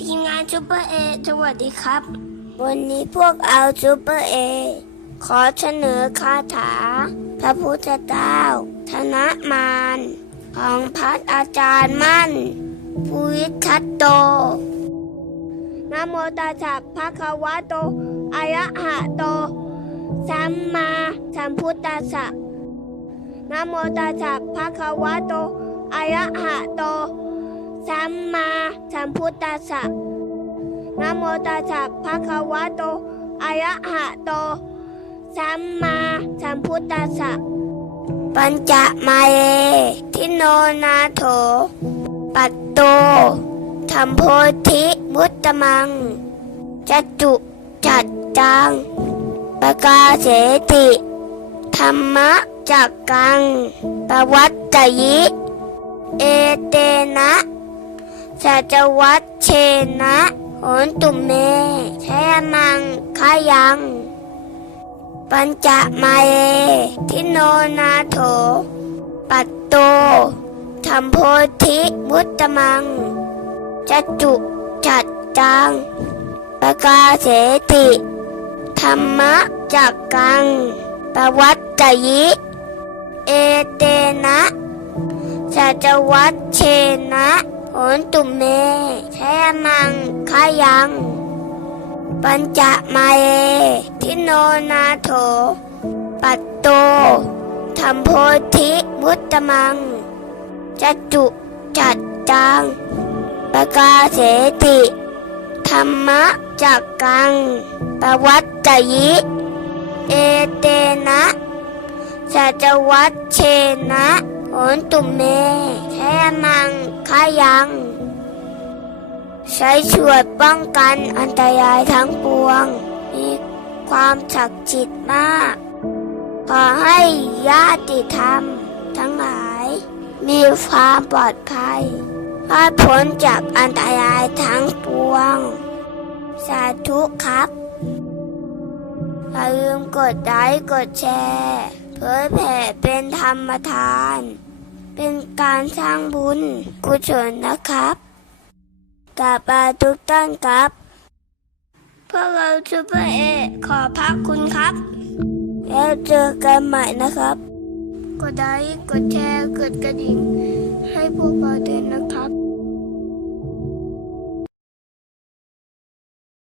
ทีมงานซูเปอร์เอสวัสดีครับ วันนี้พวกเอาซูเปอร์เอขอเสนอคาถา พระพุทธเจ้าธนมารของพัดอาจารย์มั่นภูวิทัตโตนะโมตัสสะภะคะวะโตอะระหะโต สัมมาสัมพุทธัสสะนะโมตัสสะภะคะวะโตอะระหะโต พุทธัสสะนะโมตัสสะภะคะวะโตอะระหะโต สัมมาสัมพุทธัสสะ ปัญจมาเยทิโนนาโถ ปัตโตธรรมโพธิมุตตมังจจุจัดจังปกาเสติ ธรรมะจักกังปวัตตยิ เอเตนะ สัจวัตเชนะโหนตุเมชยมังคายัง ปัญจมาเยทิโนนาโถ ปัตโตธรรมโพธิมุตตมังจัจุจัดจังปกาเสติ ธรรมะจักกังปวัตตยิ เอเตนะสัจวัตเชนะ นตุเมชยมังคายัง ปัญจมาเยทิโนนาโถ ปัตโตธรรมโพธิมุตตมังจัจุจัดจังปกาเสติ ธรรมะจักกังปวัตตยิ เอเตนะสัจวัตเชนะ นตุเมชยมังคายัง ใช้ช่วยป้องกันอันตรายทั้งปวง มีความศักดิ์สิทธิ์มาก ขอให้ญาติธรรมทั้งหลาย มีความปลอดภัยรอดพ้นจากอันตรายทั้งปวง สาธุครับอย่าลืมกดไลค์กดแชร์ เผยแผ่เป็นธรรมทาน เป็นการสร้างบุญกุศลนะครับกลับมาทุกท่านครับพวกเราซูเปอร์เอขอพักคุณครับ แล้วเจอกันใหม่นะครับ กดไลค์กดแชร์กดกระดิ่ง ให้พวกเราด้วยนะครับ